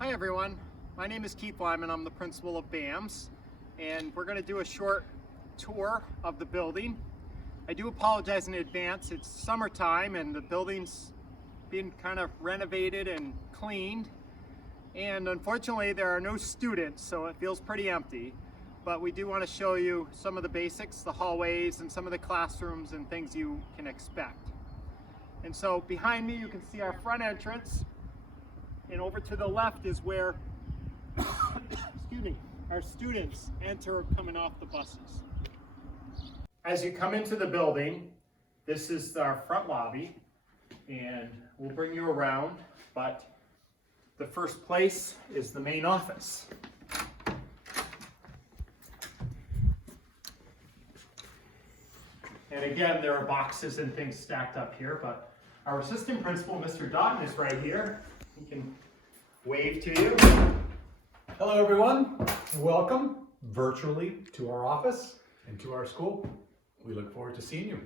Hi everyone, my name is Keith Lyman. I'm the principal of BAMS, and we're going to do a short tour of the building. I do apologize in advance. It's summertime and the building's being kind of renovated and cleaned, and unfortunately there are no students, so it feels pretty empty. But we do want to show you some of the basics, the hallways and some of the classrooms and things you can expect. And so behind me you can see our front entrance. And over to the left is where excuse me, our students enter coming off the buses. As you come into the building, this is our front lobby, and we'll bring you around, but the first place is the main office. And again, there are boxes and things stacked up here, but our assistant principal, Mr. Dotton, is right here. He can wave to you. Hello everyone, welcome virtually to our office and to our school. We look forward to seeing you.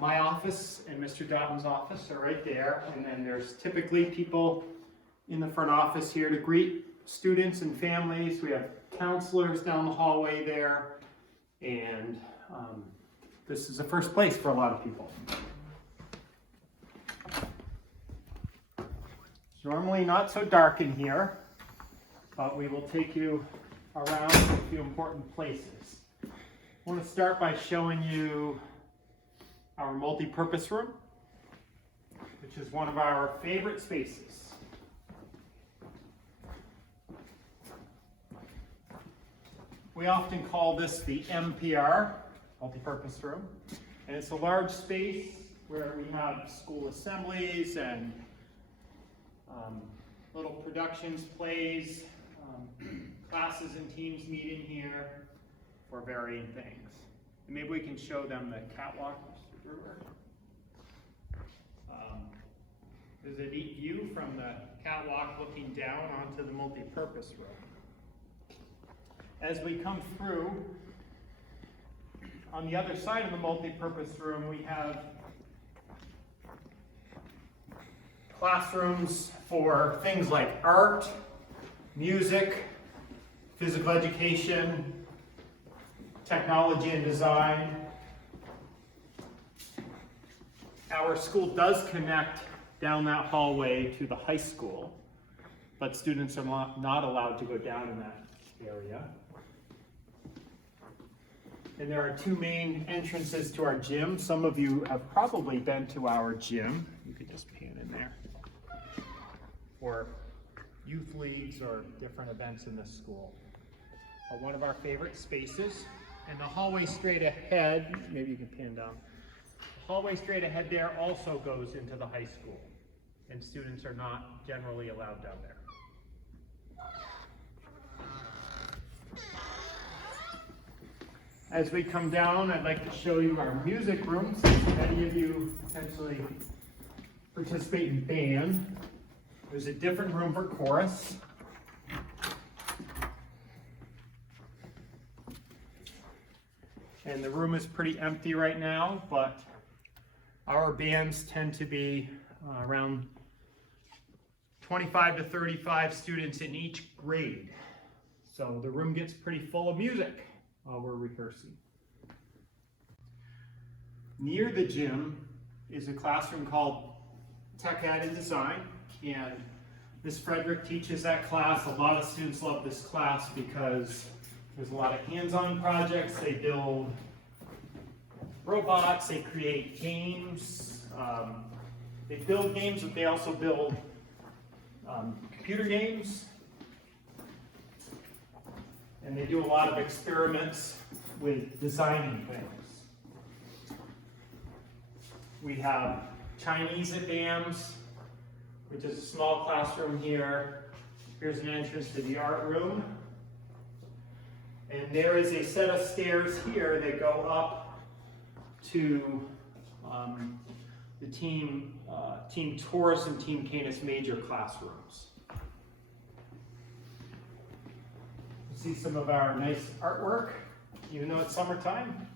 My office and Mr. Dotton's office are right there, and then there's typically people in the front office here to greet students and families. We have counselors down the hallway there, and this is the first place for a lot of people. It's normally not so dark in here, but we will take you around to a few important places. I want to start by showing you our multi-purpose room, which is one of our favorite spaces. We often call this the MPR, multi-purpose room, and it's a large space where we have school assemblies and little productions, plays, classes and teams meet in here for varying things. And maybe we can show them the catwalk, Mr. Brewer. There's a neat view from the catwalk looking down onto the multi-purpose room. As we come through, on the other side of the multi-purpose room, we have classrooms for things like art, music, physical education, technology and design. Our school does connect down that hallway to the high school, but students are not allowed to go down in that area. And there are two main entrances to our gym. Some of you have probably been to our gym. You could just pan in there. For youth leagues or different events in the school. One of our favorite spaces. And the hallway straight ahead, maybe you can pan down. The hallway straight ahead there also goes into the high school. And students are not generally allowed down there. As we come down, I'd like to show you our music room, since many of you potentially participate in band. There's a different room for chorus. And the room is pretty empty right now, but our bands tend to be around 25 to 35 students in each grade. So the room gets pretty full of music while we're rehearsing. Near the gym is a classroom called Tech Ed and Design, and Ms. Frederick teaches that class. A lot of students love this class because there's a lot of hands-on projects. They build robots, they create games. They build games, but they also build computer games. And they do a lot of experiments with designing things. We have Chinese at BAMS, which is a small classroom here. Here's an entrance to the art room. And there is a set of stairs here that go up to the Team Taurus and Team Canis major classrooms. You see some of our nice artwork, even though it's summertime.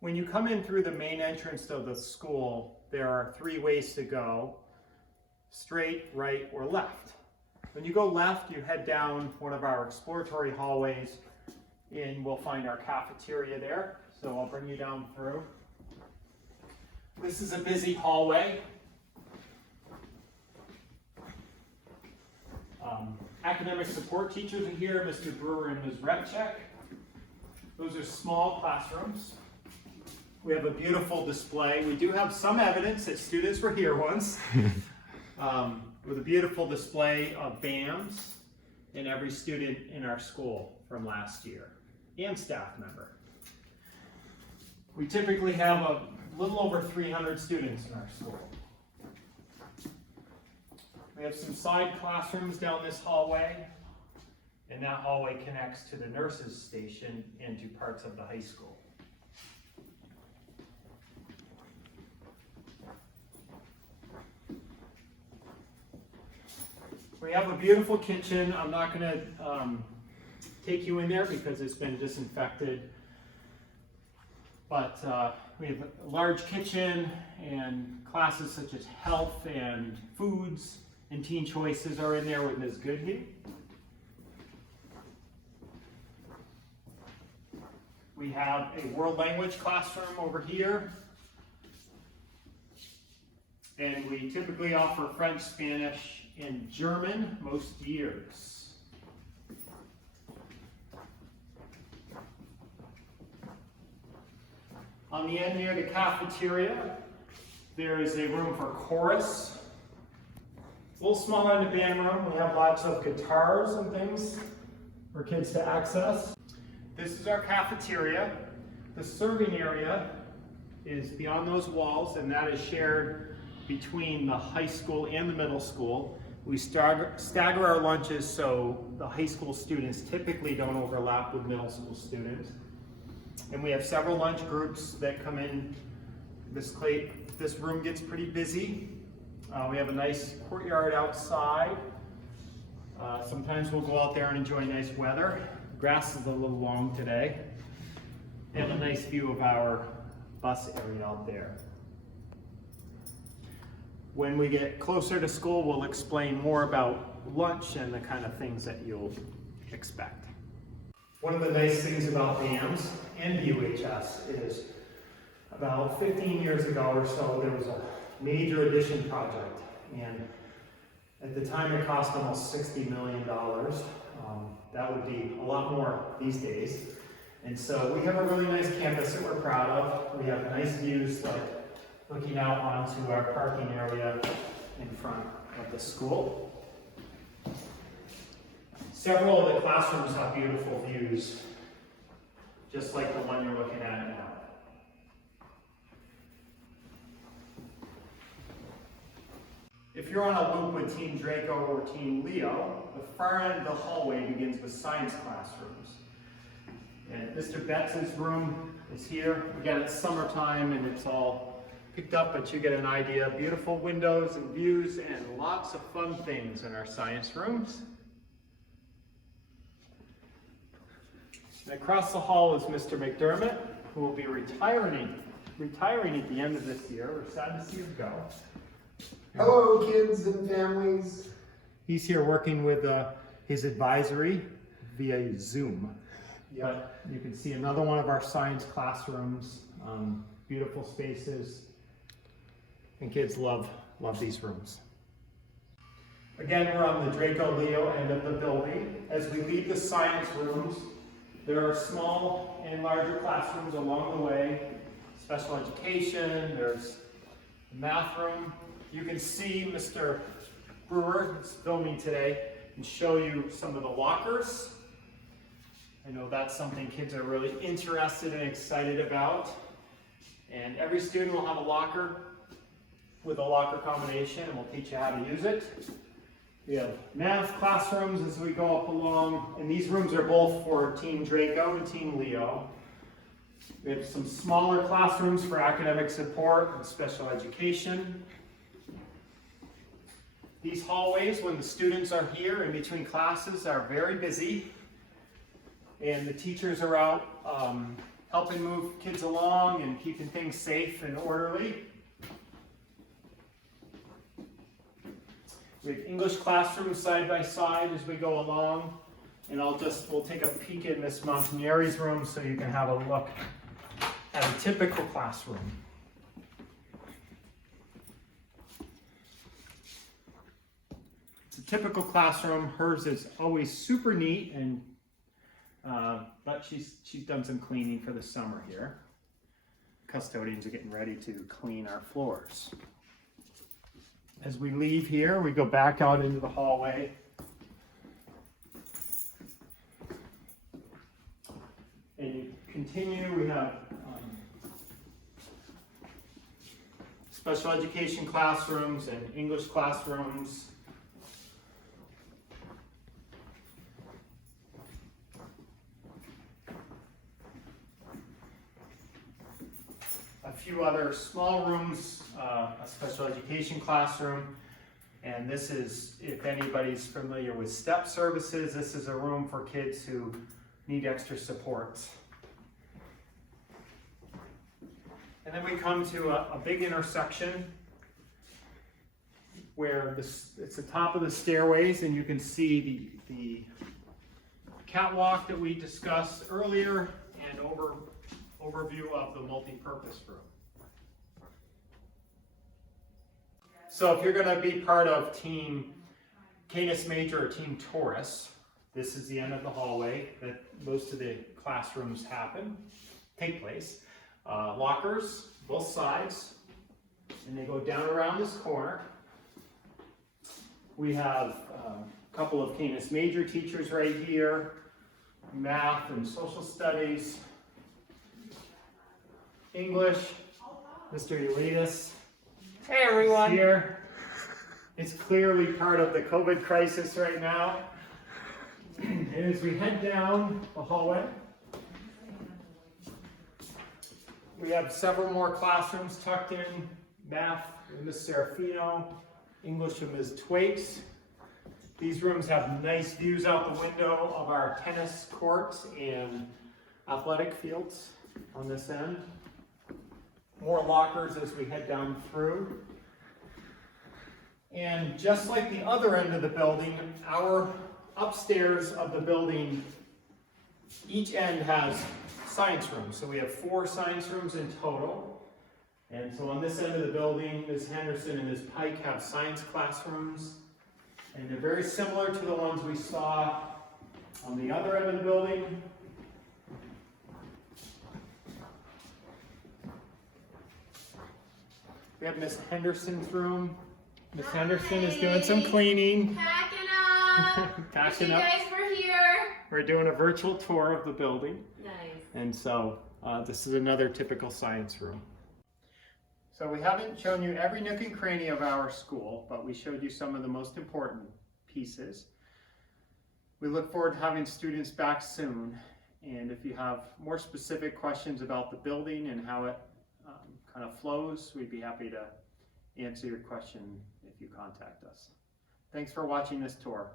When you come in through the main entrance of the school, there are three ways to go. straight, right, or left. When you go left, you head down one of our exploratory hallways and we'll find our cafeteria there. So I'll bring you down through. This is a busy hallway. Academic support teachers are here, Mr. Brewer and Ms. Repchek. Those are small classrooms. We have a beautiful display. We do have some evidence that students were here once, with a beautiful display of BAMs in every student in our school from last year, and staff member. We typically have a little over 300 students in our school. We have some side classrooms down this hallway, and that hallway connects to the nurses' station and to parts of the high school. We have a beautiful kitchen. I'm not going to take you in there because it's been disinfected. But we have a large kitchen, and classes such as health and foods and teen choices are in there with Ms. Goodhue. We have a world language classroom over here. And we typically offer French, Spanish, and German most years. On the end near the cafeteria, there is a room for chorus. A little smaller than the band room. We have lots of guitars and things for kids to access. This is our cafeteria. The serving area is beyond those walls, and that is shared between the high school and the middle school. We stagger our lunches so the high school students typically don't overlap with middle school students. And we have several lunch groups that come in. This room gets pretty busy. We have a nice courtyard outside. Sometimes we'll go out there and enjoy nice weather. The grass is a little long today. We have a nice view of our bus area out there. When we get closer to school, we'll explain more about lunch and the kind of things that you'll expect. One of the nice things about BAMS and UHS is about 15 years ago or so, there was a major addition project. And at the time, it cost almost $60 million. That would be a lot more these days. And so we have a really nice campus that we're proud of. We have nice views like looking out onto our parking area in front of the school. Several of the classrooms have beautiful views, just like the one you're looking at now. If you're on a loop with Team Draco or Team Leo, the far end of the hallway begins with science classrooms. And Mr. Betts' room is here. Again, it's summertime and it's all picked up, but you get an idea. Beautiful windows and views and lots of fun things in our science rooms. And across the hall is Mr. McDermott, who will be retiring at the end of this year. We're sad to see him go. Hello, kids and families. He's here working with his advisory via Zoom. But you can see another one of our science classrooms, beautiful spaces, and kids love these rooms. Again, we're on the Draco-Leo end of the building. As we leave the science rooms, there are small and larger classrooms along the way. Special education, there's the math room. You can see Mr. Brewer, who's filming today, and show you some of the lockers. I know that's something kids are really interested and excited about. And every student will have a locker with a locker combination, and we'll teach you how to use it. We have math classrooms as we go up along, and these rooms are both for Team Draco and Team Leo. We have some smaller classrooms for academic support and special education. These hallways, when the students are here in between classes, are very busy. And the teachers are out helping move kids along and keeping things safe and orderly. We have English classrooms side by side as we go along. And we'll take a peek in Miss Montanieri's room so you can have a look at a typical classroom. It's a typical classroom. Hers is always super neat, and but she's done some cleaning for the summer here. Custodians are getting ready to clean our floors. As we leave here, we go back out into the hallway. And you continue, we have special education classrooms and English classrooms. A few other small rooms, a special education classroom. And this is, if anybody's familiar with STEP services, this is a room for kids who need extra supports. And then we come to a big intersection where it's the top of the stairways, and you can see the catwalk that we discussed earlier and overview of the multi-purpose room. So if you're going to be part of Team Canis Major or Team Taurus, this is the end of the hallway that most of the classrooms take place. Lockers, both sides, and they go down around this corner. We have a couple of Canis Major teachers right here, math and social studies, English, Mr. Eulitis. Hey everyone! Here. It's clearly part of the COVID crisis right now. And as we head down the hallway, we have several more classrooms tucked in. Math with Ms. Serafino, English with Ms. Twaits. These rooms have nice views out the window of our tennis courts and athletic fields on this end. More lockers as we head down through. And just like the other end of the building, our upstairs of the building, each end has science rooms. So we have 4 science rooms in total. And so on this end of the building, Ms. Henderson and Ms. Pike have science classrooms. And they're very similar to the ones we saw on the other end of the building. We have Ms. Henderson's room. Ms. Henderson is doing some cleaning. Packing up! Packing Wish up. you guys were here! We're doing a virtual tour of the building. Nice. And so this is another typical science room. So we haven't shown you every nook and cranny of our school, but we showed you some of the most important pieces. We look forward to having students back soon. And if you have more specific questions about the building and how it kind of flows, we'd be happy to answer your question if you contact us. Thanks for watching this tour.